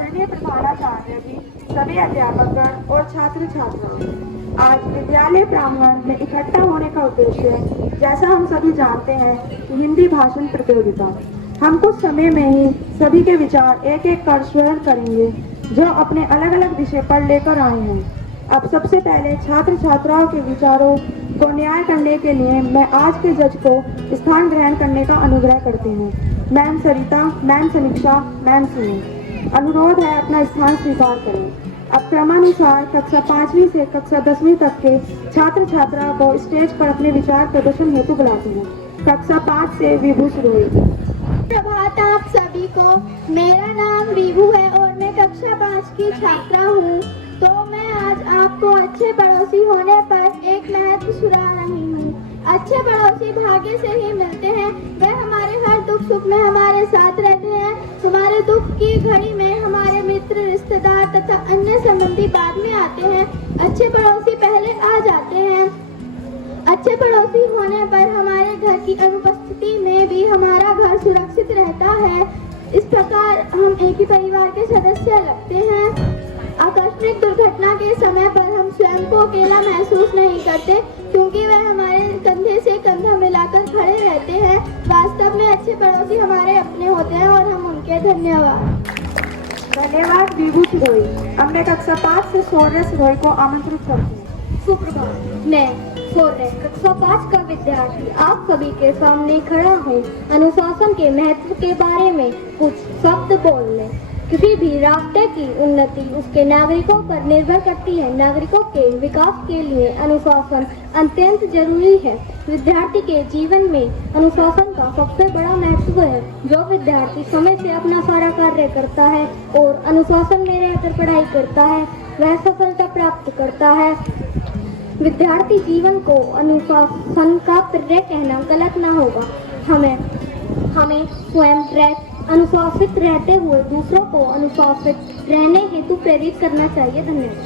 आदरणीय प्रधानाचार्य जी, सभी अध्यापकगण और छात्र छात्राओं, आज विद्यालय प्रांगण में इकट्ठा होने का उद्देश्य, जैसा हम सभी जानते हैं, कि हिंदी भाषण प्रतियोगिता। हम कुछ समय में ही सभी के विचार एक एक कर श्रवण करेंगे, जो अपने अलग अलग विषय पर लेकर आए हैं। अब सबसे पहले छात्र छात्राओं के विचारों को न्याय करने के लिए मैं आज के जज को स्थान ग्रहण करने का अनुग्रह करती हूँ। मैम सरिता, मैम समीक्षा, मैम सुनी। अनुरोध है अपना स्थान स्वीकार करें। अब क्रमानुसार कक्षा 5वीं से कक्षा 10वीं तक के छात्र छात्राओं को स्टेज पर अपने विचार प्रदर्शन हेतु बुलाती हूँ। कक्षा 5 से विभू सुरोही। प्रभात आप सभी को। मेरा नाम विभू है और मैं कक्षा 5 की छात्रा हूँ। तो मैं आज आपको अच्छे पड़ोसी होने पर एक महत्व सुना रही हूँ। अच्छे पड़ोसी भाग्य से ही मिलते हैं। वे हमारे हर दुख सुख में हमारे साथ रहते हैं। हमारे दुख की घड़ी में हमारे मित्र, रिश्तेदार तथा अन्य संबंधी बाद में आते हैं। अच्छे पड़ोसी पहले आ जाते हैं। अच्छे पड़ोसी होने पर हमारे घर की अनुपस्थिति में भी हमारा घर सुरक्षित रहता है। इस प्रकार हम एक ही परिवार के सदस्य लगते हैं। आकस्मिक दुर्घटना के समय पर हम स्वयं को अकेला महसूस नहीं करते, क्योंकि वह हमारे कंधे से कंधा मिलाकर खड़े रहते हैं। वास्तव में अच्छे पड़ोसी हमारे अपने होते हैं और हम उनके धन्यवाद। धन्यवाद विभू सुरोही। अब मैं कक्षा 5 से शौर्य सुरोही को आमंत्रित करती हूँ। सुप्रभात, मैं शौर्य कक्षा 5 का विद्यार्थी आप सभी के सामने खड़ा हूँ। अनुशासन के महत्व के बारे में कुछ शब्द बोलने। किसी भी राष्ट्र की उन्नति उसके नागरिकों पर निर्भर करती है। नागरिकों के विकास के लिए अनुशासन अत्यंत जरूरी है। विद्यार्थी के जीवन में अनुशासन का सबसे बड़ा महत्व है। जो विद्यार्थी समय से अपना सारा कार्य करता है और अनुशासन में रहकर पढ़ाई करता है, वह सफलता प्राप्त करता है। विद्यार्थी जीवन को अनुशासन का प्रिय कहना गलत ना होगा। हमें स्वयं अनुशासित रहते हुए दूसरों को अनुशासित रहने हेतु प्रेरित करना चाहिए। धन्यवाद।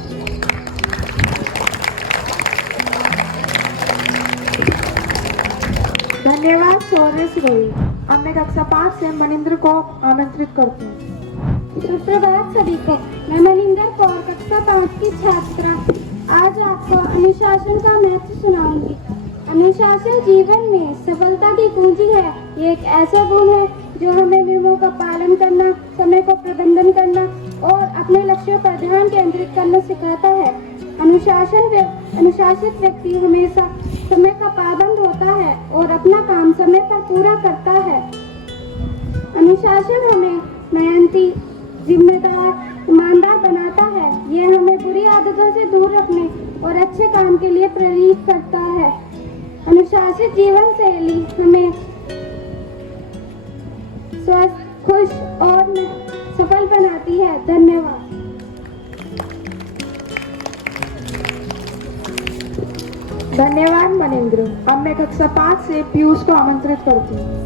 धन्यवाद शौर्य सुरोही। अब मैं कक्षा 5 से मनिंद्र को आमंत्रित करती हूँ। सुप्रभात सभी को। मैं मनिंदर कौर कक्षा 5 की छात्रा आज आपको अनुशासन का महत्व सुनाऊंगी। अनुशासन जीवन में सफलता की कुंजी है। ये एक ऐसा गुण है जो हमें नियमों का पालन करना, समय को प्रबंधन करना और अपने लक्ष्यों पर ध्यान केंद्रित करना सिखाता है। अनुशासित व्यक्ति हमेशा समय का पाबंद होता है और अपना काम समय पर पूरा करता है। अनुशासन हमें मेहनती, जिम्मेदार, ईमानदार बनाता है। ये हमें बुरी आदतों से दूर रखने और अच्छे काम के लिए प्रेरित करता है। अनुशासित जीवन शैली हमें स्वस्थ, खुश और सफल बनाती है। धन्यवाद। धन्यवाद मनिंद्र। अब मैं कक्षा 5 से पीयूष को आमंत्रित करती हूँ।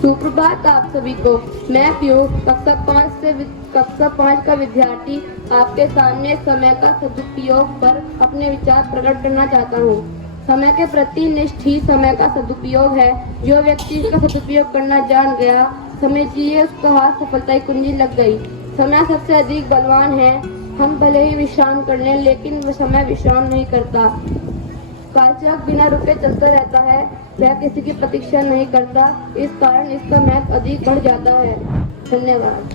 सुप्रभात आप सभी को। मैं पीयूष कक्षा 5 का विद्यार्थी आपके सामने समय का सदुपयोग पर अपने विचार प्रकट करना चाहता हूँ। समय के प्रति निष्ठ ही समय का सदुपयोग है। जो व्यक्ति इसका सदुपयोग करना जान गया, समझिए उसका हाथ सफलता की कुंजी लग गई। समय सबसे अधिक बलवान है। हम भले ही विश्राम कर लें, लेकिन वह समय विश्राम नहीं करता। कालचक्र बिना रुके चलता रहता है। वह किसी की प्रतीक्षा नहीं करता। इस कारण इसका महत्व अधिक बढ़ जाता है। धन्यवाद।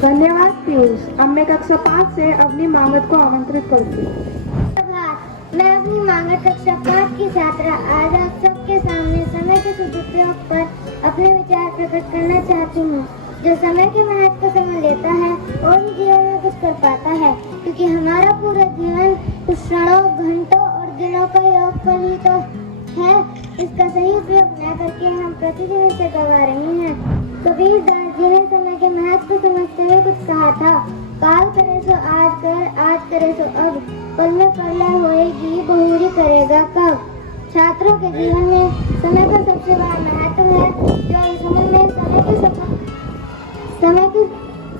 धन्यवाद पीयूष। अब मैं कक्षा 5 से अवनी मांगत को आमंत्रित करती हूँ। मैं अपनी मांगत कक्षा 5 की छात्रा आज आप सबके सामने समय के सदुपयोग पर अपने विचार प्रकट करना चाहती हूँ। जो समय के महत्व को समझ लेता है और ही जीवन में कुछ कर पाता है, क्योंकि हमारा पूरा जीवन कुछ क्षणों, घंटों और दिनों का योग पर ही तो है। इसका सही उपयोग न करके हम प्रतिदिन इसे गंवा रहे हैं। कबीरदास जी ने समय के महत्व को समझते हुए कुछ कहा था। काल करे सो आज कर, आज करे सो अब, कल में प्रलय होएगी, बहुरी करेगा कब। छात्रों के जीवन में समय का सबसे बड़ा महत्व है। जो इस समय में समय के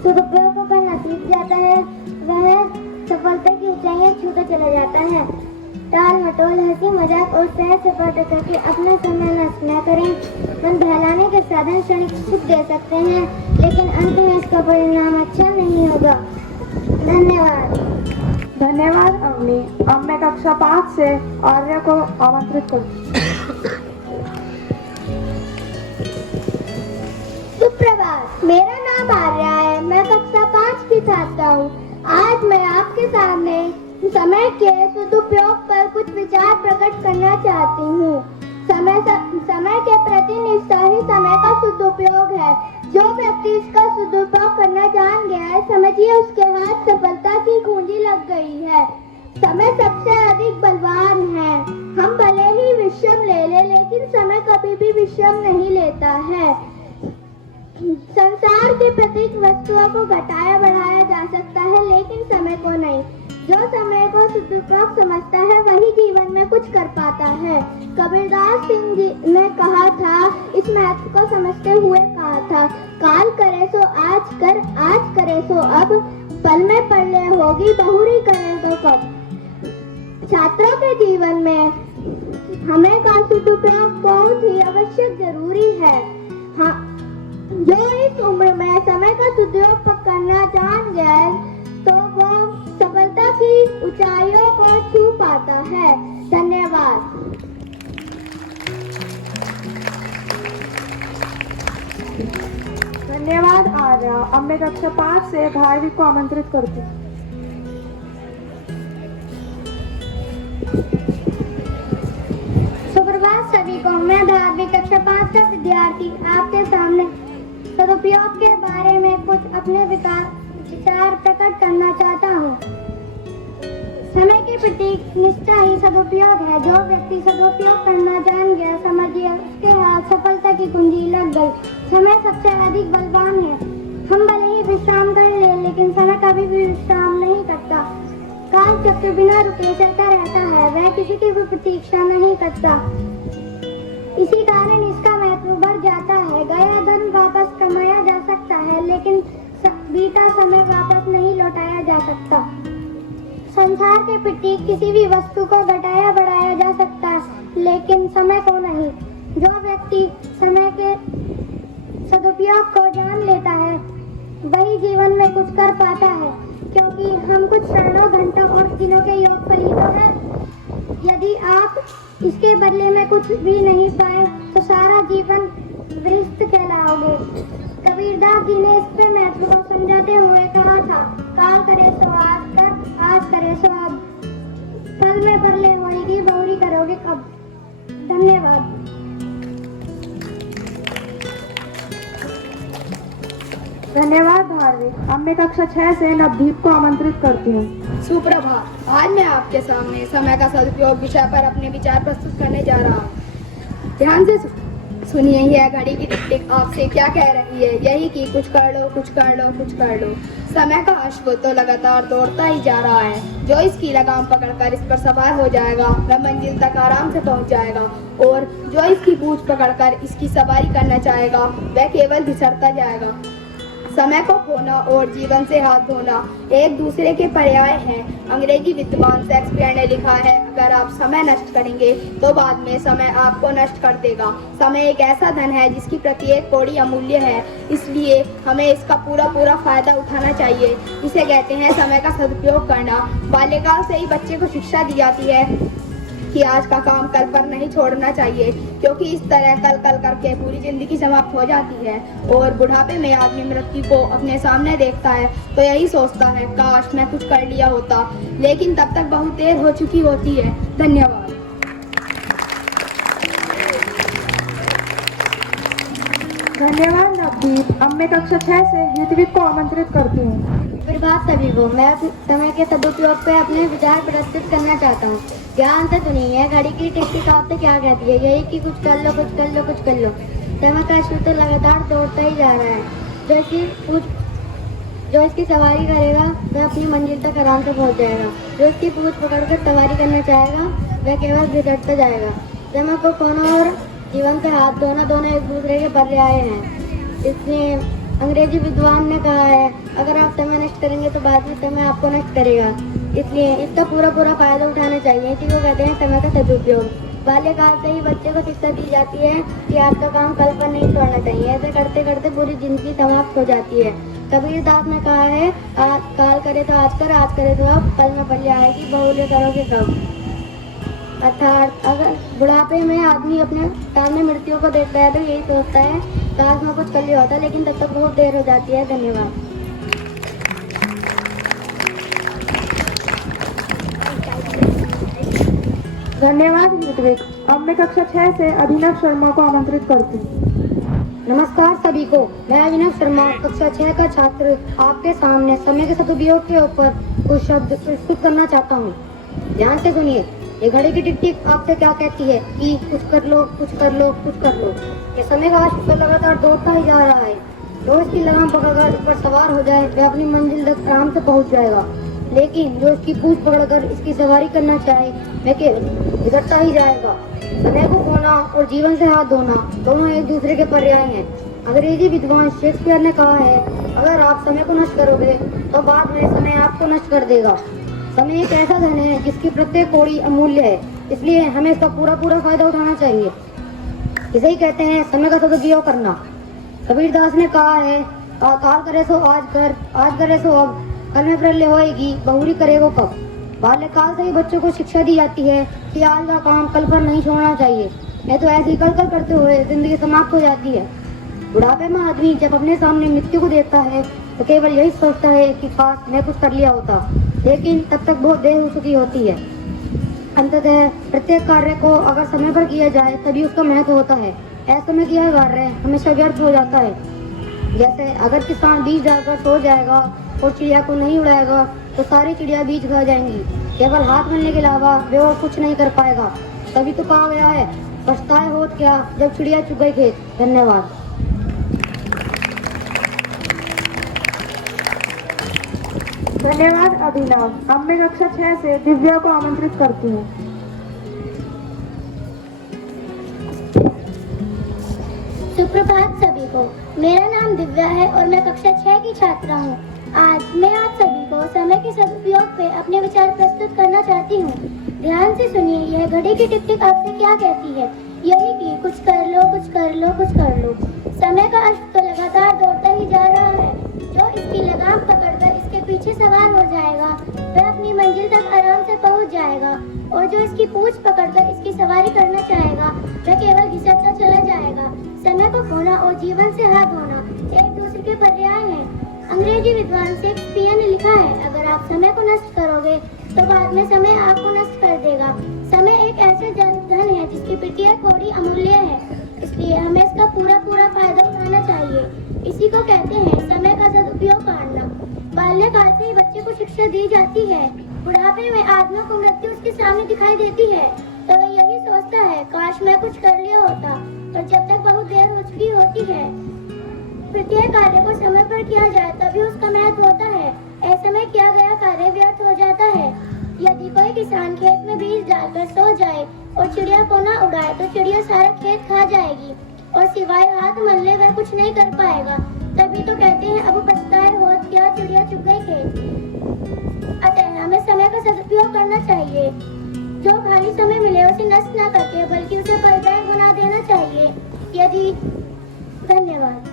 सदुपयोग को करना सीख जाता है, वह सफलता की ऊंचाइयां छूता चला जाता है। टाल मटोल, हंसी मजाक और सैर सपाटा करके अपना समय नष्ट न करें। मन बहलाने के साधन क्षणिक सुख दे सकते हैं, लेकिन अंत में इसका परिणाम अच्छा नहीं होगा। धन्यवाद। धन्यवाद अवनी। अब मैं कक्षा 5 से आर्या को आमंत्रित करती हूँ। सुप्रभात, मेरा नाम आर्या है। मैं कक्षा 5 की छात्रा हूँ। आज मैं आपके सामने समय के सदुपयोग पर कुछ विचार प्रकट करना चाहती हूँ। समय के प्रति निष्ठा ही समय का सदुपयोग है। जो व्यक्ति इसका सदुपयोग करना जान गया है, समझिए उसके हाथ सफलता की कुंजी लग गई है। समय सबसे अधिक बलवान है। हम भले ही विश्राम ले ले, लेकिन समय कभी भी विश्राम नहीं लेता है। संसार के प्रत्येक वस्तुओं को घटाया बढ़ाया जा सकता है, लेकिन समय को नहीं। जो समय को सदुपयोग समझता है, वही जीवन में कुछ कर पाता है। कबीरदास सिंह जी ने कहा था, इस महत्व को समझते हुए कहा था, काल करे सो आज कर, आज करे सो अब, पल में पढ़ ले होगी, बहुरी करे तो कब। छात्रों के जीवन में हमें का सदुपयोग बहुत ही आवश्यक जरूरी है। हाँ, जो इस उम्र में समय का सदुपयोग करना जान गया है, तो वो सफलता की ऊंचाइयों को छू पाता है। धन्यवाद। धन्यवाद आर्या। अब मैं कक्षा 5 से भारवी को आमंत्रित करती हूँ। सुप्रभात सभी को। मैं भारवी कक्षा 5 का विद्यार्थी आपके सामने सदुपयोग के बारे में कुछ अपने विचार प्रकट करना चाहता हूँ। समय के प्रति निष्ठा ही सदुपयोग है। जो व्यक्ति सदुपयोग करना जान गया, समझिए उसके हाथ सफलता की कुंजी लग गई। समय सबसे अधिक बलवान है। हम भले ही विश्राम कर ले, लेकिन समय कभी भी विश्राम नहीं करता। काल चक्र बिना रुके चलता रहता है, वह किसी की भी प्रतीक्षा नहीं करता। इसी कारण इसका महत्व बढ़ जाता है। गया धन वापस कमाया जा सकता है, लेकिन बीता समय वापस नहीं लौटाया जा सकता। संसार के प्रति किसी भी वस्तु को घटाया बढ़ाया जा सकता है, लेकिन समय को नहीं। जो व्यक्ति समय के सदुपयोग को जान लेता है, वही जीवन में कुछ कर पाता है, क्योंकि हम कुछ क्षणों, घंटों और दिनों के योग पर ही तो हैं। यदि आप इसके बदले में कुछ भी नहीं पाए, तो सारा जीवन व्यर्थ कहलाओगे। कबीरदास जी ने इस पे महत्व को समझाते हुए कहा था, काल करे सो आज कर, आज करे सो अब, पल में पढ़ ले होगी, बहुरी करोगे कब। धन्यवाद। धन्यवाद भारवी। अब मैं कक्षा 6 से नवदीप को आमंत्रित करती हूँ। सुप्रभात। आज मैं आपके सामने समय का सदुपयोग विषय पर अपने विचार प्रस्तुत करने जा रहा हूँ। ध्यान से सुनिए, यह घड़ी की टिक टिक आपसे क्या कह रही है, यही कि कुछ कर लो, कुछ कर लो, कुछ कर लो। समय का अश्व तो लगातार दौड़ता ही जा रहा है। जो इसकी लगाम पकड़कर इस पर सवार हो जाएगा, वह मंजिल तक आराम से पहुंच जाएगा, और जो इसकी पूंछ पकड़कर इसकी सवारी करना चाहेगा, वह केवल फिसलता जाएगा। समय को खोना और जीवन से हाथ धोना एक दूसरे के पर्याय हैं। अंग्रेजी विद्वान शेक्सपियर ने लिखा है, अगर आप समय नष्ट करेंगे तो बाद में समय आपको नष्ट कर देगा। समय एक ऐसा धन है जिसकी प्रत्येक कौड़ी अमूल्य है, इसलिए हमें इसका पूरा फायदा उठाना चाहिए। इसे कहते हैं समय का सदुपयोग करना। बाल्यकाल से ही बच्चे को शिक्षा दी जाती है कि आज का काम कल पर नहीं छोड़ना चाहिए, क्योंकि इस तरह कल करके पूरी जिंदगी समाप्त हो जाती है। और बुढ़ापे में आदमी मृत्यु को अपने सामने देखता है तो यही सोचता है, काश मैं कुछ कर लिया होता, लेकिन तब तक बहुत देर हो चुकी होती है। धन्यवाद। धन्यवाद नवदीप। अब मैं कक्षा 6 से ऋत्विक को आमंत्रित करती हूँ। प्रभात सभी को। मैं समय के सदुपयोग पे अपने विचार प्रस्तुत करना चाहता हूँ। ध्यान से सुनिए, घड़ी की टिक टिक आपसे क्या कहती है, यही कि कुछ कर लो, कुछ कर लो, कुछ कर लो। समय का अश्व तो लगातार दौड़ता ही जा रहा है। जो इसकी सवारी करेगा, वह अपनी मंजिल तक आराम से पहुँच जाएगा। जो इसकी पूंछ पकड़कर सवारी करना चाहेगा, वह केवल बिगड़ता जाएगा। समय को खोना और जीवन से हाथ धोना दोनों एक दूसरे के पर्याय हैं। इसलिए अंग्रेजी विद्वान ने कहा है, अगर आप समय नष्ट करेंगे तो बाद में समय आपको नष्ट करेगा। इसलिए इसका पूरा पूरा फायदा उठाना चाहिए। इसी को कहते हैं समय का सदुपयोग। बाल्यकाल से ही बच्चे को शिक्षा दी जाती है कि आज का काम कल पर नहीं छोड़ना चाहिए। ऐसे करते करते पूरी जिंदगी समाप्त हो जाती है। कबीरदास ने कहा है, काल करे तो आज कर, आज करे तो अब, कल में पल आएगी बहुल्य करोगे कब। अर्थात अगर बुढ़ापे में आदमी अपने सामने मृत्यु को देखता है तो यही सोचता है काश में कुछ कर लिया होता, लेकिन तब तक बहुत देर हो जाती है। धन्यवाद। धन्यवाद ऋत्विक। अब मैं कक्षा 6 से अभिनव शर्मा को आमंत्रित करती हूँ। नमस्कार सभी को। मैं अभिनव शर्मा कक्षा 6 का छात्र आपके सामने समय के सदुपयोग के ऊपर कुछ शब्द प्रस्तुत करना चाहता हूँ। ध्यान से सुनिए। ये घड़ी की टिक टिक आपसे क्या कहती है कि कुछ कर लो, कुछ कर लो, कुछ कर लो। ये समय का आशिक तो लगातार दौड़ता ही जा रहा है। जो इसकी लगाम पकड़कर इस पर सवार हो जाए वह अपनी मंजिल तक आराम से पहुँच जाएगा, लेकिन जो इसकी पूंछ पकड़कर इसकी सवारी करना चाहे वह केवल बिगड़ता ही जाएगा। समय को खोना और जीवन से हाथ धोना दोनों एक दूसरे के पर्याय हैं। अंग्रेजी विद्वान शेक्सपियर ने कहा है, अगर आप समय को नष्ट करोगे तो बाद में समय आपको नष्ट कर देगा। समय एक ऐसा धन है जिसकी प्रत्येक कौड़ी अमूल्य है, इसलिए हमें इसका पूरा पूरा फायदा उठाना चाहिए। इसे ही कहते हैं समय का सदुपयोग करना। कबीरदास ने कहा है, काल करे सो आज कर, आज करे सो अब, कल में प्रलय होएगी बहुरी करेगो कब। बाल्यकाल से ही बच्चों को शिक्षा दी जाती है कि आज का काम कल पर नहीं छोड़ना चाहिए, नहीं तो ऐसी कल कल करते हुए जिंदगी समाप्त हो जाती है। बुढ़ापे में आदमी जब अपने सामने मृत्यु को देखता है तो केवल यही सोचता है कि काश मैं कुछ कर लिया होता, लेकिन तब तक बहुत देर हो चुकी होती है। अंततः प्रत्येक कार्य को अगर समय पर किया जाए तभी उसका महत्व होता है। ऐसे में किया कार्य हमेशा व्यर्थ हो जाता है। जैसे अगर किसान बीज डालकर सो जाएगा और चिड़िया को नहीं उड़ाएगा तो सारी चिड़िया बीज खा जाएंगी, केवल हाथ मिलने के अलावा वे और कुछ नहीं कर पाएगा। तभी तो कहा गया है, पछताए होत क्या जब चिड़िया चुग गई खेत। धन्यवाद। धन्यवाद अभिनव। अब मैं कक्षा 6 से दिव्या को आमंत्रित करती हूँ। सुप्रभात सभी को। मेरा नाम दिव्या है और मैं कक्षा 6 की छात्रा हूँ। आज मैं आप सभी को समय के सदुपयोग पे अपने विचार प्रस्तुत करना चाहती हूँ। ध्यान से सुनिए। यह घड़ी की टिक टिक आपसे क्या कहती है? यही कि कुछ कर लो, कुछ कर लो, कुछ कर लो। समय का अश्व तो लगातार दौड़ता ही जा रहा है। जो इसकी लगाम पकड़कर इसके पीछे सवार हो जाएगा वह अपनी मंजिल तक आराम से पहुँच जाएगा, और जो इसकी पूंछ पकड़कर इसकी सवारी करना चाहेगा वह केवल घिसटता चला जाएगा। समय को खोना और जीवन से हाथ धोना एक दूसरे के पर्याय हैं। अंग्रेजी विद्वान शेक्सपियर ने लिखा है, अगर आप समय को नष्ट करोगे तो बाद में समय आपको नष्ट कर देगा। समय एक ऐसे धन है जिसकी प्रत्येक कौड़ी अमूल्य है, इसलिए हमें इसका पूरा पूरा फायदा उठाना चाहिए। इसी को कहते हैं समय का सदुपयोग करना। बाल्यकाल से ही बच्चे को शिक्षा दी जाती है। बुढ़ापे में आदमी को मृत्यु उसके सामने दिखाई देती है तो वह यही सोचता है, काश मैं कुछ कर लिया होता, पर जब तक बहुत देर हो चुकी होती है। प्रत्येक कार्य को समय पर किया जाए तभी उसका महत्व होता है। ऐसे में किया गया कार्य व्यर्थ हो जाता है। यदि कोई किसान खेत में बीज डालकर सो जाए और चिड़िया को न उड़ाए तो चिड़िया सारा खेत खा जाएगी और सिवाय हाथ मलने वह कुछ नहीं कर पाएगा। तभी तो कहते हैं, अब पछताए होत क्या चिड़िया चुग गई खेत। अतः हमें समय का सदुपयोग करना चाहिए। जो खाली समय मिले उसे नष्ट न करके बल्कि उसे फलदायक बना देना चाहिए। यदि धन्यवाद।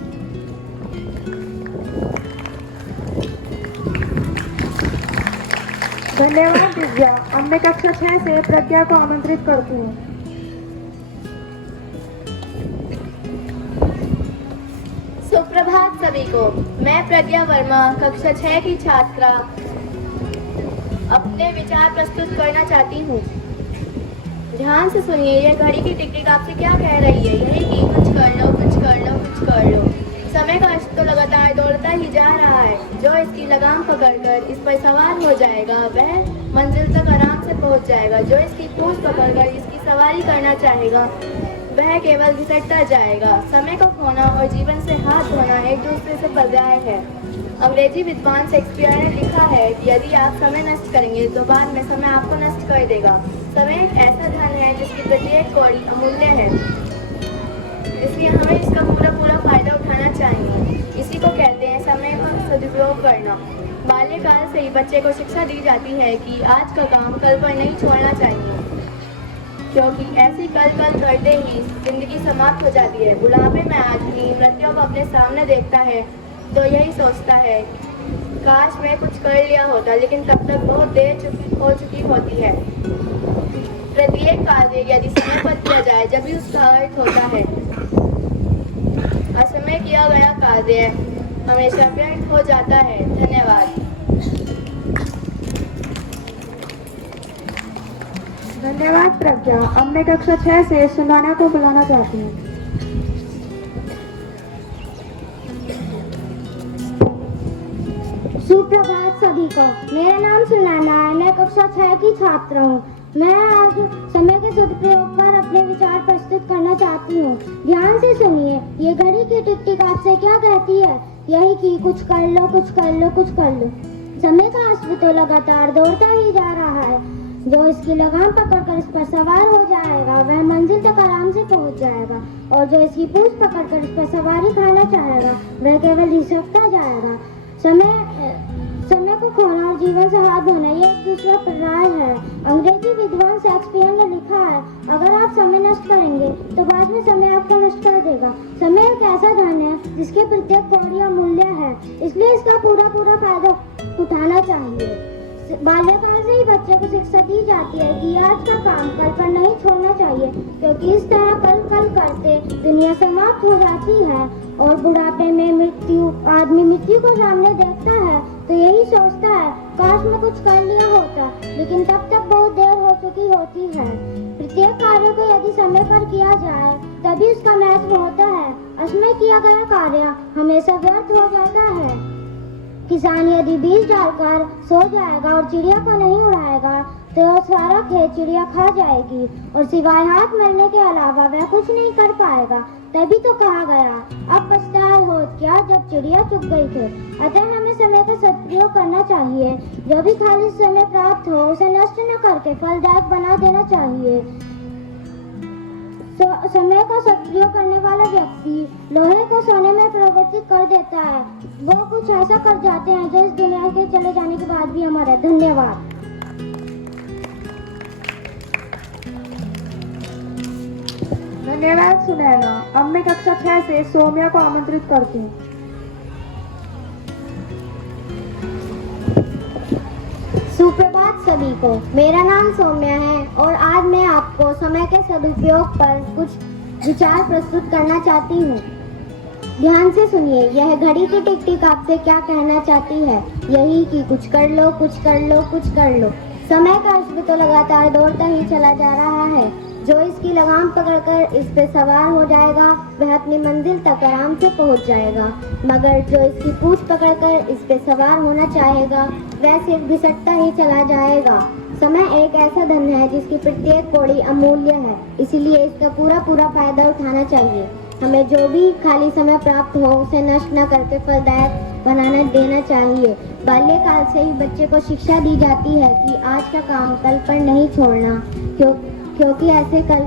धन्यवाद दिव्या। अब मैं कक्षा 6 से प्रज्ञा को आमंत्रित करती हूँ। सुप्रभात सभी को। मैं प्रज्ञा वर्मा कक्षा 6 की छात्रा अपने विचार प्रस्तुत करना चाहती हूँ। ध्यान से सुनिए। यह घड़ी की टिक टिक आपसे क्या कह रही है? यही कि कुछ कर लो, कुछ कर लो, कुछ कर लो। समय का अश्व तो लगातार दौड़ता ही जा रहा है। जो इसकी लगाम पकड़कर इस पर सवार हो जाएगा वह मंजिल तक आराम से पहुंच जाएगा। जो इसकी पूंछ पकड़कर इसकी सवारी करना चाहेगा वह केवल घिसटता जाएगा। समय को खोना और जीवन से हाथ धोना एक दूसरे से पर्याय है। अंग्रेजी विद्वान शेक्सपियर ने लिखा है कि यदि आप समय नष्ट करेंगे तो बाद में समय आपको नष्ट कर देगा। समय एक ऐसा धन है जिसकी प्रत्येक कौड़ी अमूल्य है, इसलिए हमें इसका पूरा पूरा फायदा उठाना चाहिए। इसी को कहते हैं समय का सदुपयोग करना। बाल्यकाल से ही बच्चे को शिक्षा दी जाती है कि आज का काम कल पर नहीं छोड़ना चाहिए, क्योंकि ऐसी कल करते ही जिंदगी समाप्त हो जाती है। बुढ़ापे में आदमी मृत्यु को अपने सामने देखता है तो यही सोचता है, काश मैं कुछ कर लिया होता, लेकिन तब तक बहुत देर हो चुकी होती है। प्रत्येक कार्य यदि समय पर किया जाए जब भी उसका अर्थ होता है। असमय किया गया कार्य हमेशा व्यर्थ हो जाता है। धन्यवाद। धन्यवाद प्रज्ञा। अब मैं कक्षा 6 से सुनाना को बुलाना चाहती हूँ। सुप्रभात सभी को। मेरा नाम सुनैना है। मैं कक्षा 6 की छात्र हूँ। मैं आज समय के सदुपयोग पर अपने विचार प्रस्तुत करना चाहती हूँ। ध्यान से सुनिए। ये घड़ी की टिक टिक आपसे क्या कहती है? यही कि कुछ कर लो, कुछ कर लो, कुछ कर लो। समय का अश्व तो लगातार दौड़ता ही जा रहा है। जो इसकी लगाम पकड़कर इस पर सवार हो जाएगा वह मंजिल तक आराम से पहुंच जाएगा, और जो इसकी पूंछ पकड़कर इस पर सवारी खाना चाहेगा वह केवल झिझकता जाएगा। समय को खोना और जीवन से हाथ धोना ये एक दूसरा पर्याय है। अंग्रेजी विद्वान शेक्सपियर ने लिखा है, अगर आप समय नष्ट करेंगे तो बाद में समय आपको नष्ट कर देगा। समय एक ऐसा धन है जिसके प्रत्येक कौड़ी अमूल्य है, इसलिए इसका पूरा फायदा उठाना चाहिए। बाल्यकाल से ही बच्चे को शिक्षा दी जाती है कि आज का काम कल पर नहीं छोड़ना चाहिए, क्योंकि इस तरह कल करते दुनिया समाप्त हो जाती है। और बुढ़ापे में आदमी मृत्यु को सामने देखता है तो यही सोचता है, काश मैं कुछ कर लिया होता, लेकिन तब तक बहुत देर हो चुकी होती है। प्रत्येक कार्य को यदि समय पर किया जाए तभी उसका महत्व होता है। असमय किया गया कार्य हमेशा व्यर्थ हो जाता है। किसान यदि बीज डालकर सो जाएगा और चिड़िया को नहीं उड़ाएगा तो सारा खेत चिड़िया खा जाएगी, और सिवाय हाथ मरने के अलावा वह कुछ नहीं कर पाएगा। तभी तो कहा गया, अब पछताए हो क्या जब चिड़िया चुग गई थे। अतः हमें समय का सदुपयोग करना चाहिए। जो भी खाली समय प्राप्त हो उसे नष्ट न करके फलदायक बना देना चाहिए। समय का सदुपयोग करने वाला व्यक्ति लोहे को सोने में परिवर्तित कर देता है। वो कुछ ऐसा कर जाते हैं जो इस दुनिया के चले जाने के बाद भी हमारा। धन्यवाद। धन्यवाद सुनैना। अब मैं कक्षा 6 से सौम्या को आमंत्रित करती हूँ। सुप्रभात सभी को। मेरा नाम सौम्या है और आज मैं आपको समय के सदुपयोग पर कुछ विचार प्रस्तुत करना चाहती हूँ। ध्यान से सुनिए। यह घड़ी की टिक टिक आपसे क्या कहना चाहती है? यही कि कुछ कर लो, कुछ कर लो, कुछ कर लो। समय का अश्व तो लगातार दौड़ता ही चला जा रहा है। जो इसकी लगाम पकड़कर इस पे सवार हो जाएगा वह अपनी मंजिल तक आराम से पहुंच जाएगा, मगर जो इसकी पूंछ पकड़कर इस पे सवार होना चाहेगा वह सिर्फ घिसटता ही चला जाएगा। समय एक ऐसा धन है जिसकी प्रत्येक कौड़ी अमूल्य है, इसीलिए इसका पूरा फायदा उठाना चाहिए। हमें जो भी खाली समय प्राप्त हो उसे नष्ट न करके फलदायक बनाना देना चाहिए। बाल्यकाल से ही बच्चे को शिक्षा दी जाती है कि आज का काम कल पर नहीं छोड़ना, क्योंकि ऐसे कल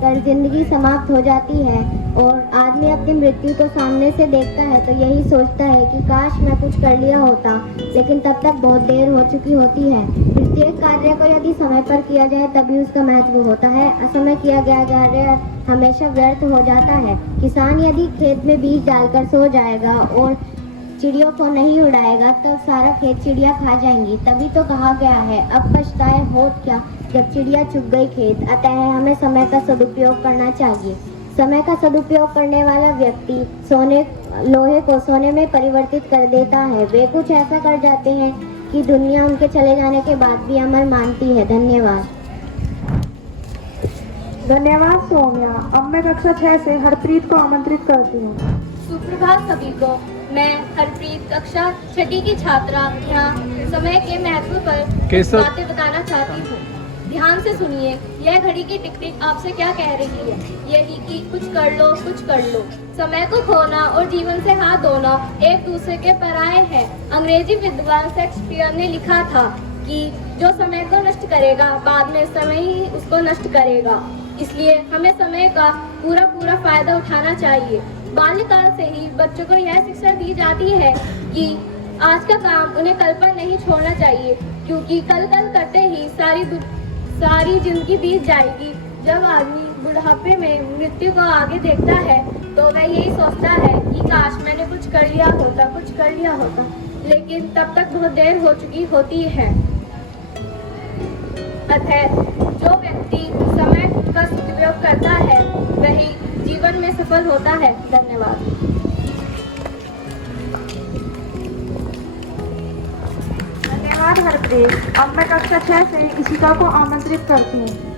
कर जिंदगी समाप्त हो जाती है और आदमी अपनी मृत्यु को सामने से देखता है तो यही सोचता है कि काश मैं कुछ कर लिया होता, लेकिन तब तक बहुत देर हो चुकी होती है। प्रत्येक कार्य को यदि समय पर किया जाए तभी उसका महत्व होता है। असमय किया गया कार्य हमेशा व्यर्थ हो जाता है। किसान यदि खेत में बीज डालकर सो जाएगा और चिड़ियों को नहीं उड़ाएगा तो सारा खेत चिड़िया खा जाएंगी। तभी तो कहा गया है, अब पछताए होत क्या जब चिड़िया चुग गई खेत। अतः हमें समय का सदुपयोग करना चाहिए। समय का सदुपयोग करने वाला व्यक्ति लोहे को सोने में परिवर्तित कर देता है। वे कुछ ऐसा कर जाते हैं कि दुनिया उनके चले जाने के बाद भी अमर मानती है। धन्यवाद। धन्यवाद सौम्या। अब मैं कक्षा 6 से हरप्रीत को आमंत्रित करती हूँ। सुप्रभात सभी को। मैं हरप्रीत कक्षा 6 की छात्रा यहाँ समय के महत्व पर कुछ बातें बताना चाहती हूँ। ध्यान से सुनिए। यह घड़ी की टिक टिक आपसे क्या कह रही है? यही कि कुछ कर लो, कुछ कर लो। समय को खोना और जीवन से हाथ धोना एक दूसरे के पराये है। अंग्रेजी विद्वान शेक्सपियर ने लिखा था कि जो समय को नष्ट करेगा बाद में समय ही उसको नष्ट करेगा। इसलिए हमें समय का पूरा फायदा उठाना चाहिए। बाल्यकाल से ही बच्चों को यह शिक्षा दी जाती है कि आज का काम उन्हें कल पर नहीं छोड़ना चाहिए, क्योंकि कल करते ही सारी जिंदगी बीत जाएगी। जब आदमी बुढ़ापे में मृत्यु को आगे देखता है तो वह यही सोचता है कि काश मैंने कुछ कर लिया होता, लेकिन तब तक बहुत देर हो चुकी होती है। अतः जो व्यक्ति समय का सदुपयोग करता है वही जीवन में सफल होता है। धन्यवाद। धन्यवाद हरप्रीत। अब मैं कक्षा 6 से इशिका को आमंत्रित करती हूँ।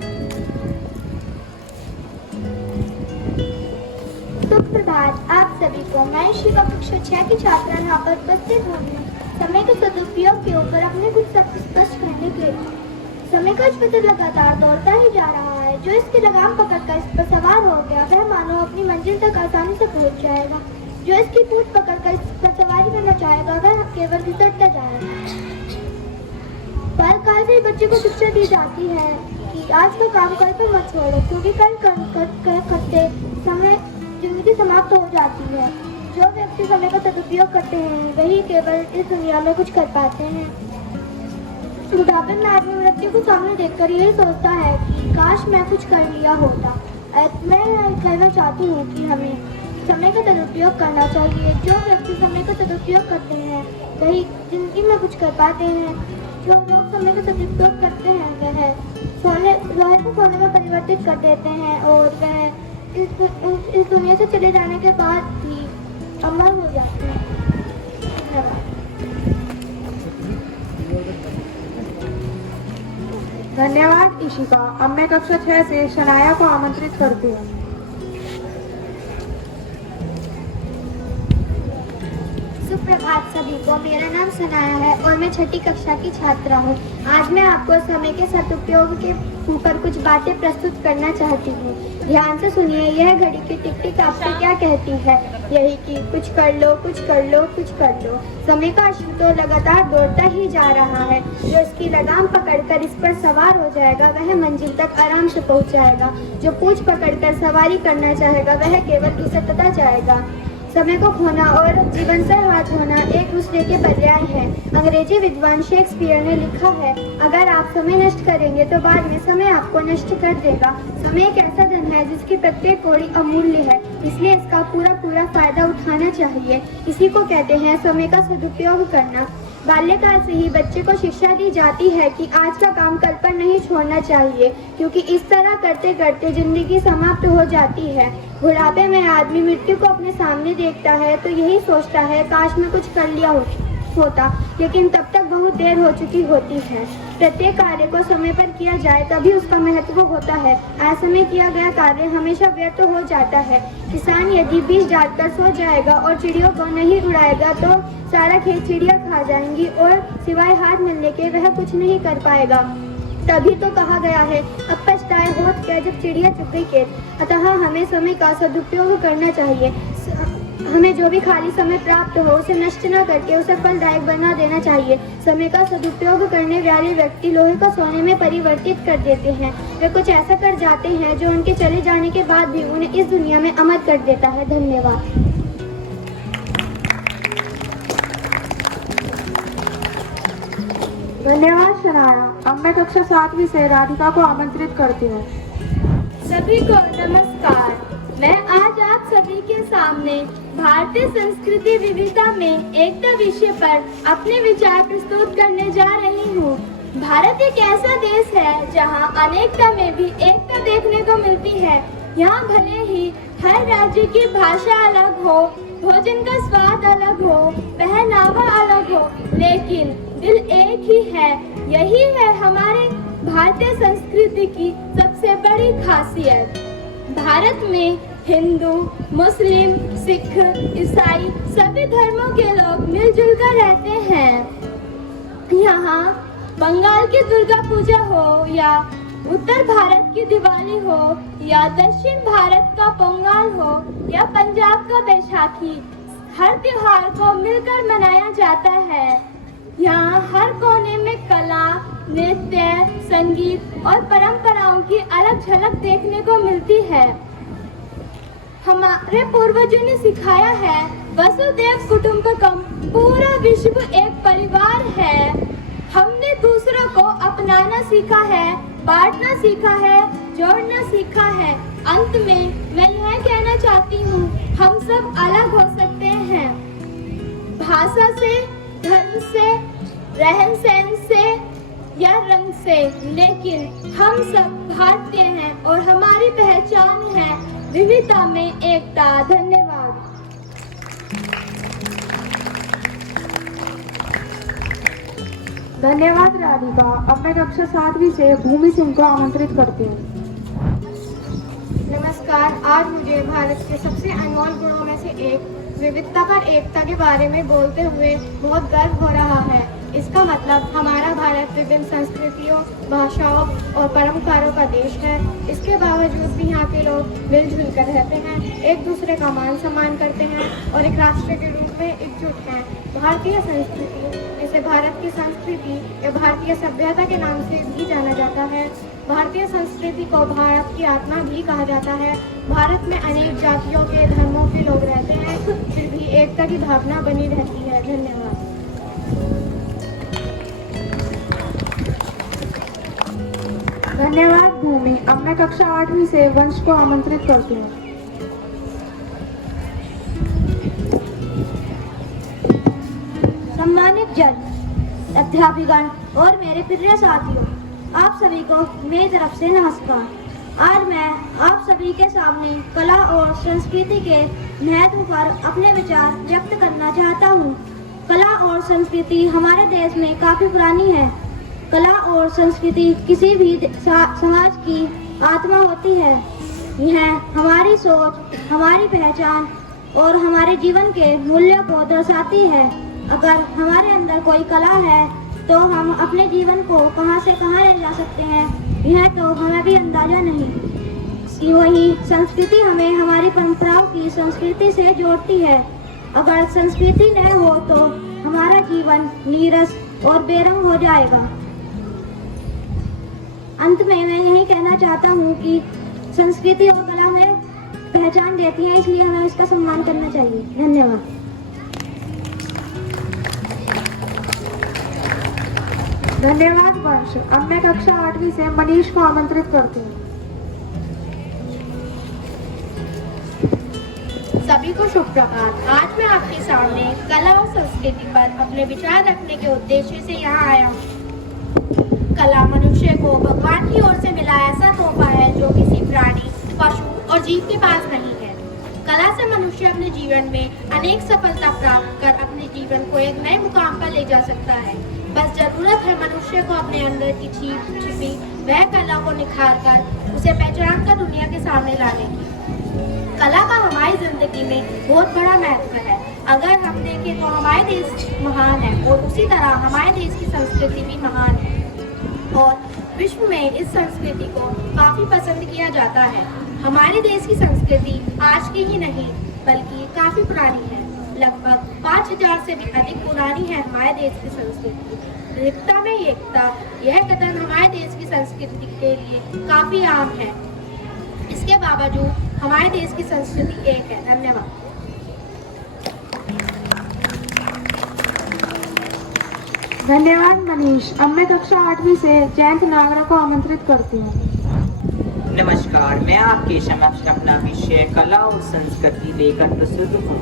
सुप्रभात आप सभी को। मैं इशिका कक्षा 6 की छात्रा यहाँ पर उपस्थित हूँ समय के सदुपयोग के ऊपर अपने कुछ सब स्पष्ट करने के लिए। समय का पत्र लगातार दौड़ता ही जा रहा है। जो इसकी लगाम पकड़कर इस पर सवार हो गया वह मानो अपनी मंजिल तक आसानी से पहुंच जाएगा। जो इसकी पूंछ पकड़कर इस पर सवारी करना चाहेगा वह केवल घिसटता जाएगा। बालकाल से बच्चे को शिक्षा दी जाती है कि आज का काम कल पर मत छोड़ो, क्योंकि कल करते समय जिंदगी समाप्त हो जाती है। जो व्यक्ति समय का सदुपयोग करते हैं वही केवल इस दुनिया में कुछ कर पाते हैं। बुढ़ापे में आदमी मृत्यु को सामने देखकर यही सोचता है कि काश मैं कुछ कर लिया होता। मैं कहना चाहती हूँ कि हमें समय का सदुपयोग करना चाहिए। जो व्यक्ति समय का सदुपयोग करते हैं वही जिंदगी में कुछ कर पाते हैं। जो लोग समय का सदुपयोग करते हैं वह लोहे को सोने में परिवर्तित कर देते हैं और वह इस दुनिया से चले जाने के बाद भी अमर हो जाते हैं। धन्यवाद। धन्यवाद इशिका। अब मैं कक्षा 6 से शनाया को आमंत्रित करती हूँ। सुप्रभात सभी को। मेरा नाम सनाया है और मैं 6ठी कक्षा की छात्रा हूँ। आज मैं आपको समय के सदुपयोग के ऊपर कुछ बातें प्रस्तुत करना चाहती हूँ। ध्यान से सुनिए। यह घड़ी की टिक टिक आपसे क्या कहती है? यही कि कुछ कर लो, कुछ कर लो, कुछ कर लो। समय का अश्व तो लगातार दौड़ता ही जा रहा है। जो इसकी लगाम पकड़कर इस पर सवार हो जाएगा वह मंजिल तक आराम से पहुँच जाएगा। जो पूंछ पकड़कर सवारी करना चाहेगा वह केवल घिसटता जाएगा। समय को खोना और जीवन से हाथ धोना एक दूसरे के पर्याय है। अंग्रेजी विद्वान शेक्सपियर ने लिखा है, अगर आप समय नष्ट करेंगे तो बाद में समय आपको नष्ट कर देगा। समय एक ऐसा धन है जिसकी प्रत्येक कौड़ी अमूल्य है, इसलिए इसका पूरा फायदा उठाना चाहिए। इसी को कहते हैं समय का सदुपयोग करना। बाल्यकाल से ही बच्चे को शिक्षा दी जाती है कि आज का काम कल पर नहीं छोड़ना चाहिए, क्योंकि इस तरह करते करते जिंदगी समाप्त हो जाती है। बुढ़ापे में आदमी मृत्यु को अपने सामने देखता है तो यही सोचता है काश मैं कुछ कर लिया होता, लेकिन तब तक बहुत देर हो चुकी होती है। प्रत्येक कार्य को समय पर किया जाए तभी उसका महत्व होता है। असमय किया गया कार्य हमेशा व्यर्थ हो जाता है। किसान यदि बीज डालकर सो जाएगा और चिड़ियों को नहीं उड़ाएगा तो सारा खेत चिड़िया खा जाएंगी और सिवाय हाथ मिलने के वह कुछ नहीं कर पाएगा। तभी तो कहा गया है, अब पछताए होत क्या जब चिड़िया चुग गई खेत। अतः हमें समय का सदुपयोग करना चाहिए। हमें जो भी खाली समय प्राप्त हो उसे नष्ट न करके उसे फलदायक बना देना चाहिए। समय का सदुपयोग करने वाले व्यक्ति लोहे को सोने में परिवर्तित कर देते हैं। वे कुछ ऐसा कर जाते हैं जो उनके चले जाने के बाद भी उन्हें इस दुनिया में अमर कर देता है। धन्यवाद। धन्यवाद शनाया। अब मैं कक्षा 7वीं से राधिका को आमंत्रित करती हूँ। सभी को नमस्कार। मैं आज आप सभी के सामने भारतीय संस्कृति विविधता में एकता विषय पर अपने विचार प्रस्तुत करने जा रही हूँ। भारत एक ऐसा देश है जहाँ अनेकता में भी एकता देखने को मिलती है। यहाँ भले ही हर राज्य की भाषा अलग हो, भोजन का स्वाद अलग हो, पहनावा अलग हो, लेकिन दिल एक ही है। यही है हमारे भारतीय संस्कृति की सबसे बड़ी खासियत। भारत में हिंदू, मुस्लिम, सिख, ईसाई सभी धर्मों के लोग मिलजुल कर रहते हैं। यहाँ बंगाल की दुर्गा पूजा हो या उत्तर भारत की दिवाली हो या दक्षिण भारत का पोंगल हो या पंजाब का बैसाखी, हर त्योहार को मिलकर मनाया जाता है। यहाँ हर कोने में कला, नृत्य, संगीत और परंपराओं की अलग झलक देखने को मिलती है। हमारे पूर्वजों ने सिखाया है वसुदेव कुटुंबकम, पूरा विश्व एक परिवार है। हमने दूसरों को अपनाना सीखा है, बांटना सीखा है, जोड़ना सीखा है। अंत में मैं यह कहना चाहती हूँ, हम सब अलग हो सकते हैं, भाषा से, धर्म से, रहन सहन से या रंग से, लेकिन हम सब भारतीय हैं और हमारी पहचान है विविधता में एकता। धन्यवाद। धन्यवाद राधिका। अब मैं कक्षा 7वीं से भूमि सिंह को आमंत्रित करती हूँ। नमस्कार। आज मुझे भारत के सबसे अनमोल गुणों में से एक विविधता पर एकता के बारे में बोलते हुए बहुत गर्व हो रहा है। इसका मतलब हमारा भारत विभिन्न संस्कृतियों, भाषाओं और परंपराओं का देश है। इसके बावजूद भी यहाँ के लोग मिलजुल कर रहते हैं, एक दूसरे का मान सम्मान करते हैं और एक राष्ट्र के रूप में एकजुट हैं। भारतीय संस्कृति, इसे भारत की संस्कृति या भारतीय सभ्यता के नाम से भी जाना जाता है। भारतीय संस्कृति को भारत की आत्मा भी कहा जाता है। भारत में अनेक जातियों के, धर्मों के लोग रहते हैं, फिर भी एकता की भावना बनी रहती है। धन्यवाद। धन्यवाद भूमि। अब मैं कक्षा 8वीं से वंश को आमंत्रित करती हूँ। सम्मानित जज, अध्यापकगण और मेरे प्रिय साथियों, आप सभी को मेरी तरफ से नमस्कार। आज मैं आप सभी के सामने कला और संस्कृति के महत्व पर अपने विचार व्यक्त करना चाहता हूँ। कला और संस्कृति हमारे देश में काफी पुरानी है। कला और संस्कृति किसी भी समाज की आत्मा होती है। यह हमारी सोच, हमारी पहचान और हमारे जीवन के मूल्यों को दर्शाती है। अगर हमारे अंदर कोई कला है तो हम अपने जीवन को कहां से कहां ले जा सकते हैं, यह तो हमें भी अंदाजा नहीं। वही संस्कृति हमें हमारी परंपराओं की संस्कृति से जोड़ती है। अगर संस्कृति न हो तो हमारा जीवन नीरस और बेरंग हो जाएगा। अंत में मैं यही कहना चाहता हूँ कि संस्कृति और कला में पहचान देती है, इसलिए हमें इसका सम्मान करना चाहिए। धन्यवाद। धन्यवाद वंश। अब मैं कक्षा 8वीं से मनीष को आमंत्रित करती हूँ। सभी को शुभ प्रभात। आज मैं आपके सामने कला और संस्कृति पर अपने विचार रखने के उद्देश्य से यहाँ आया हूँ। कला मनुष्य को भगवान की ओर से मिला ऐसा तोहफा है जो किसी प्राणी, पशु और जीव के पास नहीं है। कला से मनुष्य अपने जीवन में अनेक सफलता प्राप्त कर अपने जीवन को एक नए मुकाम पर ले जा सकता है। बस जरूरत है मनुष्य को अपने अंदर की छिपी वह कला को निखार कर उसे पहचान कर दुनिया के सामने लाने की। कला का हमारी जिंदगी में बहुत बड़ा महत्व है। अगर हम देखें तो हमारे देश महान है और उसी तरह हमारे देश की संस्कृति भी महान है और विश्व में इस संस्कृति को काफी पसंद किया जाता है। हमारे देश की संस्कृति आज की ही नहीं बल्कि काफी पुरानी है। लगभग 5000 से भी अधिक पुरानी है हमारे देश की संस्कृति। विविधता में एकता, यह कथन हमारे देश की संस्कृति के लिए काफी आम है। इसके बावजूद हमारे देश की संस्कृति एक है। धन्यवाद। धन्यवाद मनीष। अब मैं कक्षा 8वीं से जयंत नागरा को आमंत्रित करती हूँ। नमस्कार। मैं आपके समक्ष अपना विषय कला और संस्कृति लेकर प्रस्तुत हूँ।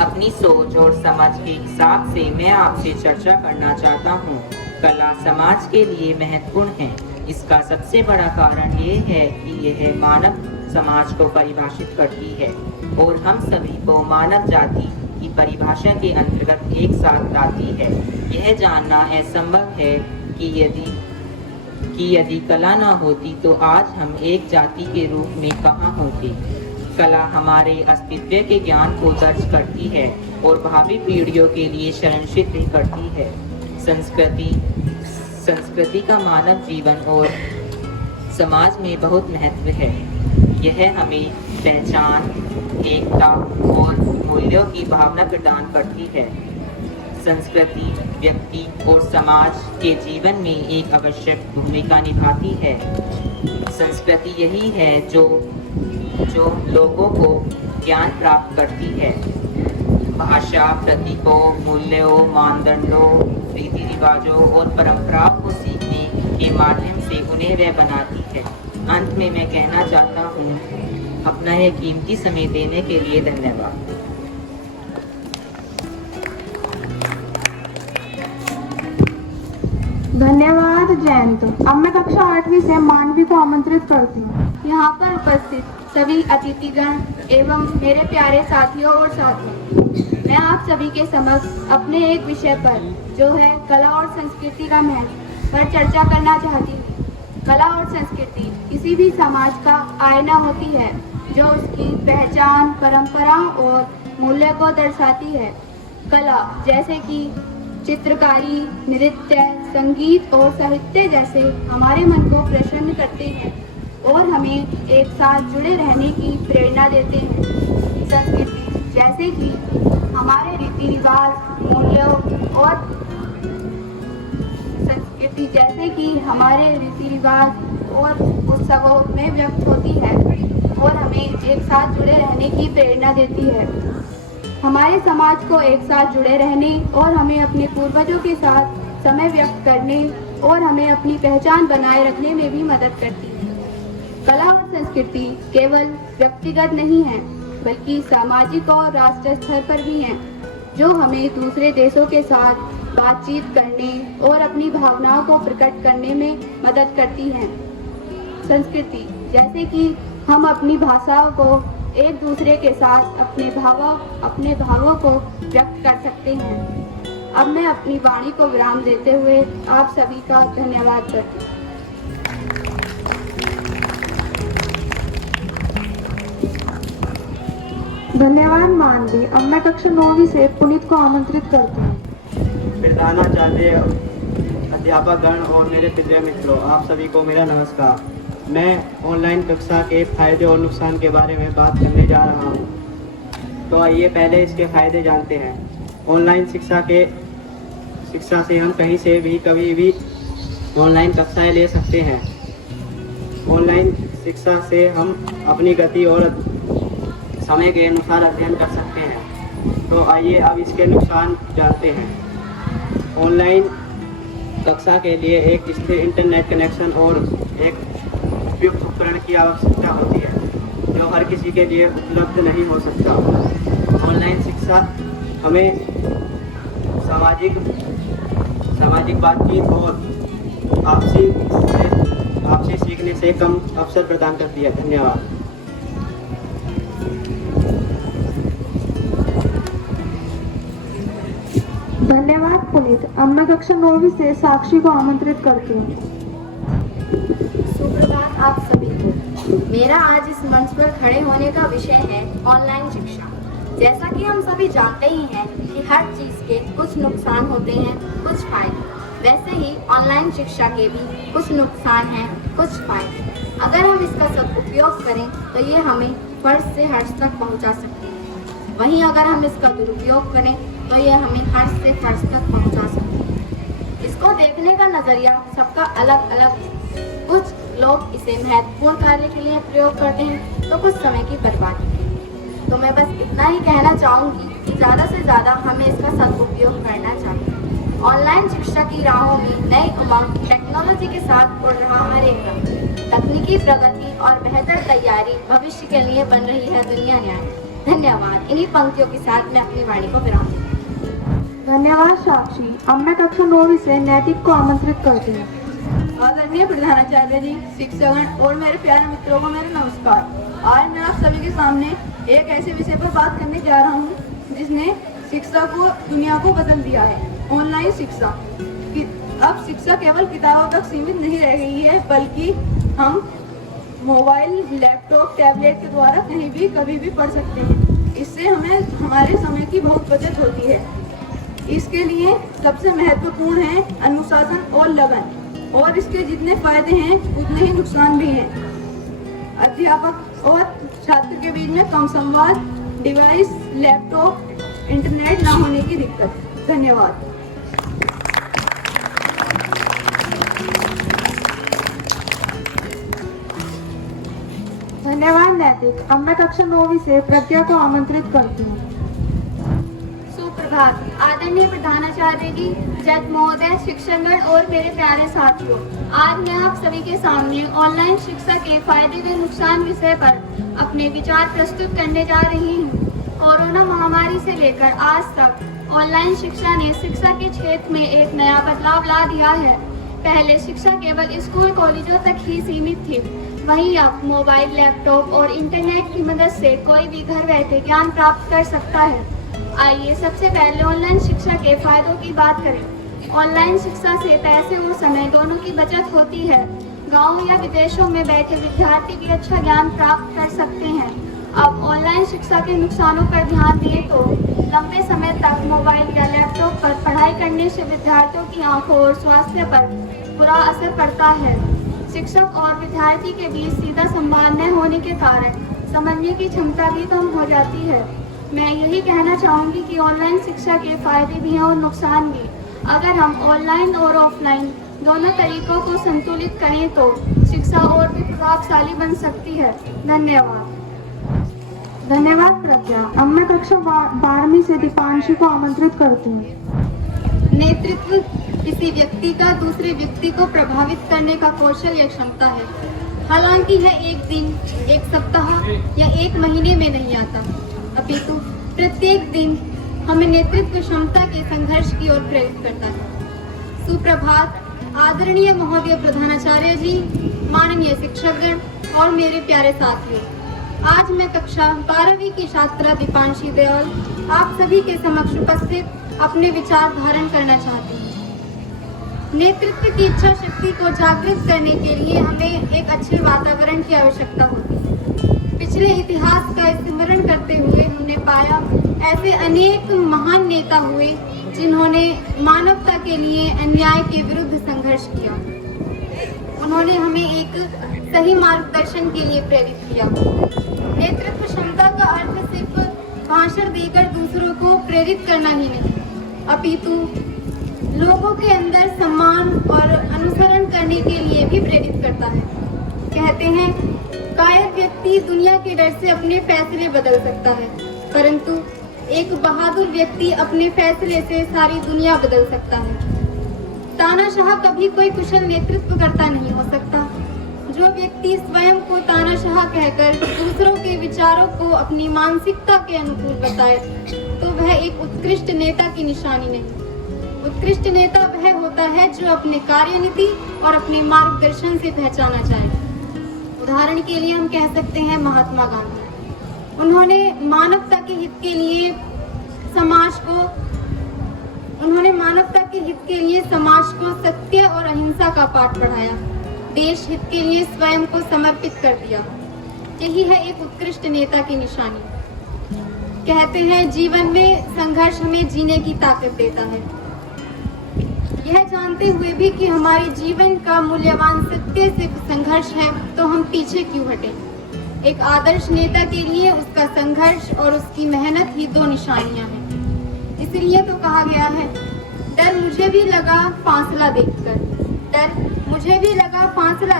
अपनी सोच और समझ के हिसाब से मैं आपसे चर्चा करना चाहता हूँ। कला समाज के लिए महत्वपूर्ण है। इसका सबसे बड़ा कारण ये है कि यह मानव समाज को परिभाषित करती है और हम सभी को मानव जाति की परिभाषा के अंतर्गत एक साथ लाती है। यह जानना असंभव है कि यदि कला न होती तो आज हम एक जाति के रूप में कहाँ होते। कला हमारे अस्तित्व के ज्ञान को दर्ज करती है और भावी पीढ़ियों के लिए संरक्षित भी करती है। संस्कृति का मानव जीवन और समाज में बहुत महत्व है। यह हमें पहचान, एकता और मूल्यों की भावना प्रदान करती है। संस्कृति व्यक्ति और समाज के जीवन में एक आवश्यक भूमिका निभाती है। संस्कृति यही है जो लोगों को ज्ञान प्राप्त करती है। भाषा, प्रतीकों, मूल्यों, मानदंडों, रीति रिवाजों और परंपराओं को सीखने के माध्यम से उन्हें वह बनाती है। अंत में मैं कहना चाहता हूँ, अपना यह कीमती समय देने के लिए धन्यवाद। धन्यवाद जयंत। अब मैं कक्षा 8वीं से मानवी को आमंत्रित करती हूँ। यहाँ पर उपस्थित सभी अतिथिगण एवं मेरे प्यारे साथियों और साथियों, मैं आप सभी के समक्ष अपने एक विषय पर, जो है कला और संस्कृति का महत्व, पर चर्चा करना चाहती हूँ। कला और संस्कृति किसी भी समाज का आईना होती है, जो उसकी पहचान, परंपराओं और मूल्य को दर्शाती है। कला जैसे कि चित्रकारी, नृत्य, संगीत और साहित्य जैसे हमारे मन को प्रसन्न करते हैं और हमें एक साथ जुड़े रहने की प्रेरणा देते हैं। संस्कृति जैसे कि हमारे रीति रिवाज, मूल्यों और संस्कृति जैसे कि हमारे रीति रिवाज और उत्सवों में व्यक्त होती है और हमें एक साथ जुड़े रहने की प्रेरणा देती है। हमारे समाज को एक साथ जुड़े रहने और हमें अपने पूर्वजों के साथ समय व्यक्त करने और हमें अपनी पहचान बनाए रखने में भी मदद करती है। कला और संस्कृति केवल व्यक्तिगत नहीं है, बल्कि सामाजिक और राष्ट्रीय स्तर पर भी हैं, जो हमें दूसरे देशों के साथ बातचीत करने और अपनी भावनाओं को प्रकट करने में मदद करती हैं। संस्कृति जैसे कि हम अपनी भाषाओं को एक दूसरे के साथ अपने भावों को व्यक्त कर सकते हैं। अब मैं अपनी वाणी को विराम देते हुए आप सभी का धन्यवाद करती हूँ। धन्यवाद मानवी। अब मैं कक्षा 9वीं से पुनीत को आमंत्रित करती हूँ। प्रधानाचार्य, अध्यापकगण और मेरे प्रिय मित्रों, आप सभी को मेरा नमस्कार। मैं ऑनलाइन कक्षा के फायदे और नुकसान के बारे में बात करने जा रहा हूँ। तो आइए पहले इसके फायदे जानते हैं। ऑनलाइन शिक्षा से हम कहीं से भी कभी भी ऑनलाइन कक्षाएं ले सकते हैं। ऑनलाइन शिक्षा से हम अपनी गति और समय के अनुसार अध्ययन कर सकते हैं। तो आइए अब इसके नुकसान जानते हैं। ऑनलाइन कक्षा के लिए एक स्थिर इंटरनेट कनेक्शन और एक उपयुक्त उपकरण की आवश्यकता होती है, जो हर किसी के लिए उपलब्ध नहीं हो सकता। ऑनलाइन शिक्षा हमें सामाजिक बातचीत और आपसी सीखने से कम अवसर प्रदान करती है। धन्यवाद। धन्यवाद पुनीत। अब मैं कक्षा 9वीं से साक्षी को आमंत्रित करती हूँ। सुप्रभात आप सभी को। मेरा आज इस मंच पर खड़े होने का विषय है ऑनलाइन शिक्षा। जैसा कि हम सभी जानते ही हैं कि हर चीज़ के कुछ नुकसान होते हैं, कुछ फायदे। वैसे ही ऑनलाइन शिक्षा के भी कुछ नुकसान हैं, कुछ फायदे। अगर हम इसका सदुपयोग करें तो ये हमें फर्श से हर्ष तक पहुंचा सकते हैं। वहीं अगर हम इसका दुरुपयोग करें तो ये हमें हर्ष से फर्श तक पहुंचा सकते हैं। इसको देखने का नज़रिया सबका अलग अलग। कुछ लोग इसे महत्वपूर्ण कार्य के लिए प्रयोग करते हैं, तो कुछ समय की बर्बादी के लिए। तो मैं बस इतना ही कहना चाहूँगी कि ज़्यादा से ज़्यादा हमें इसका सदुपयोग करना चाहिए। ऑनलाइन शिक्षा की राहों में नई उमंग, टेक्नोलॉजी के साथ उड़ रहा हर एक रंग। तकनीकी प्रगति और बेहतर तैयारी भविष्य के लिए बन रही है दुनिया न्याय। धन्यवाद। इन्हीं पंक्तियों के साथ मैं अपनी वाणी को विराम देती हूँ। धन्यवाद साक्षी। अब मैं कक्षा 9वीं से नैतिक को आमंत्रित करती हूँ। आदरणीय प्रधानाचार्य जी, शिक्षकगण और मेरे प्यारे मित्रों को मेरा नमस्कार। आज मैं आप सभी के सामने एक ऐसे विषय पर बात करने जा रहा हूँ जिसने शिक्षा को, दुनिया को बदल दिया है। ऑनलाइन शिक्षा। अब शिक्षा केवल किताबों तक सीमित नहीं रह गई है, बल्कि हम मोबाइल, लैपटॉप, टैबलेट के द्वारा कहीं भी कभी भी पढ़ सकते हैं। इससे हमें हमारे समय की बहुत बचत होती है। इसके लिए सबसे महत्वपूर्ण है अनुशासन और लगन, और इसके जितने फायदे हैं उतने ही नुकसान भी हैं। अध्यापक और छात्र के बीच में कम संवाद, डिवाइस, लैपटॉप, इंटरनेट ना होने की दिक्कत। धन्यवाद। धन्यवाद नैतिक। अब मैं कक्षा 9वीं से प्रज्ञा को आमंत्रित करती हूँ। सुप्रभात आदरणीय प्रधानाचार्य जी, जज महोदय, शिक्षकगण और मेरे प्यारे साथियों। आज मैं आप सभी के सामने ऑनलाइन शिक्षा के फायदे व नुकसान विषय पर अपने विचार प्रस्तुत करने जा रही हूँ। कोरोना महामारी से लेकर आज तक ऑनलाइन शिक्षा ने शिक्षा के क्षेत्र में एक नया बदलाव ला दिया है। पहले शिक्षा केवल स्कूल कॉलेजों तक ही सीमित थी, वहीं अब मोबाइल, लैपटॉप और इंटरनेट की मदद से कोई भी घर बैठे ज्ञान प्राप्त कर सकता है। आइए सबसे पहले ऑनलाइन शिक्षा के फायदों की बात करें। ऑनलाइन शिक्षा से पैसे और समय दोनों की बचत होती है। गाँव या विदेशों में बैठे विद्यार्थी भी अच्छा ज्ञान प्राप्त कर सकते हैं। अब ऑनलाइन शिक्षा के नुकसानों पर ध्यान दें तो लंबे समय तक मोबाइल या लैपटॉप पर पढ़ाई करने से विद्यार्थियों की आंखों और स्वास्थ्य पर बुरा असर पड़ता है। शिक्षक और विद्यार्थी के बीच सीधा संवाद न होने के कारण समझने की क्षमता भी कम हो जाती है। मैं यही कहना चाहूँगी कि ऑनलाइन शिक्षा के फायदे भी हैं और नुकसान भी। अगर हम ऑनलाइन और ऑफलाइन दोनों तरीकों को संतुलित करें तो शिक्षा और भी प्रभावशाली बन सकती है। धन्यवाद। धन्यवाद प्रज्ञा। अब मैं कक्षा 12वीं से दीपांशु को आमंत्रित करती हूँ। नेतृत्व किसी व्यक्ति का दूसरे व्यक्ति को प्रभावित करने का कौशल या क्षमता है। हालांकि यह एक दिन, एक सप्ताह या एक महीने में नहीं आता, अपितु प्रत्येक दिन हमें नेतृत्व क्षमता के संघर्ष की ओर प्रेरित करता है। सुप्रभात आदरणीय महोदय प्रधानाचार्य जी, माननीय शिक्षकगण और मेरे प्यारे साथियों। आज मैं कक्षा 12वीं की छात्रा दीपांशी दयाल आप सभी के समक्ष उपस्थित अपने विचार धारण करना चाहती हूँ। नेतृत्व की इच्छा शक्ति को जागृत करने के लिए हमें एक अच्छे वातावरण की आवश्यकता होती है। पिछले इतिहास का स्मरण करते हुए हमने पाया ऐसे अनेक महान नेता हुए जिन्होंने मानवता के लिए अन्याय के विरुद्ध संघर्ष किया। उन्होंने हमें एक सही मार्गदर्शन के लिए प्रेरित किया। नेतृत्व क्षमता का अर्थ सिर्फ भाषण देकर दूसरों को प्रेरित करना ही नहीं, अपितु लोगों के अंदर सम्मान और अनुसरण करने के लिए भी प्रेरित करता है। कहते हैं कायर व्यक्ति दुनिया के डर से अपने फैसले बदल सकता है, परंतु एक बहादुर व्यक्ति अपने फैसले से सारी दुनिया बदल सकता है। तानाशाह कभी कोई कुशल नेतृत्व करता नहीं हो सकता। जो व्यक्ति स्वयं को तानाशाह कहकर दूसरों के विचारों को अपनी मानसिकता के अनुकूल बताए तो वह एक उत्कृष्ट नेता की निशानी नहीं। उत्कृष्ट नेता वह होता है जो अपने कार्यनीति और अपने मार्गदर्शन से पहचाना जाए। उदाहरण के लिए हम कह सकते हैं महात्मा गांधी। उन्होंने मानवता के हित के लिए समाज को सत्य और अहिंसा का पाठ पढ़ाया। देश हित के लिए स्वयं को समर्पित कर दिया। यही है एक उत्कृष्ट नेता की निशानी। कहते हैं जीवन में संघर्ष हमें जीने की ताकत देता है। यह जानते हुए भी कि हमारे जीवन का मूल्यवान सत्य सिर्फ संघर्ष है तो हम पीछे क्यों हटें। एक आदर्श नेता के लिए उसका संघर्ष और उसकी मेहनत ही दो निशानियां हैं। इसलिए तो कहा गया है डर मुझे भी लगा फासला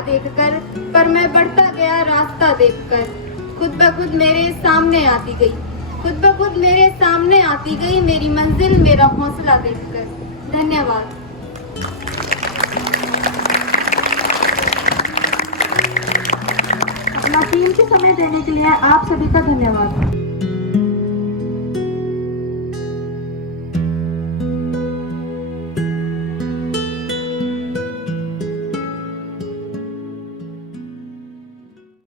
देखकर, पर मैं बढ़ता गया रास्ता देखकर। खुद ब खुद मेरे सामने आती गई मेरी मंजिल, मेरा हौसला देखकर। धन्यवाद। अपना कीमती समय देने के लिए आप सभी का धन्यवाद।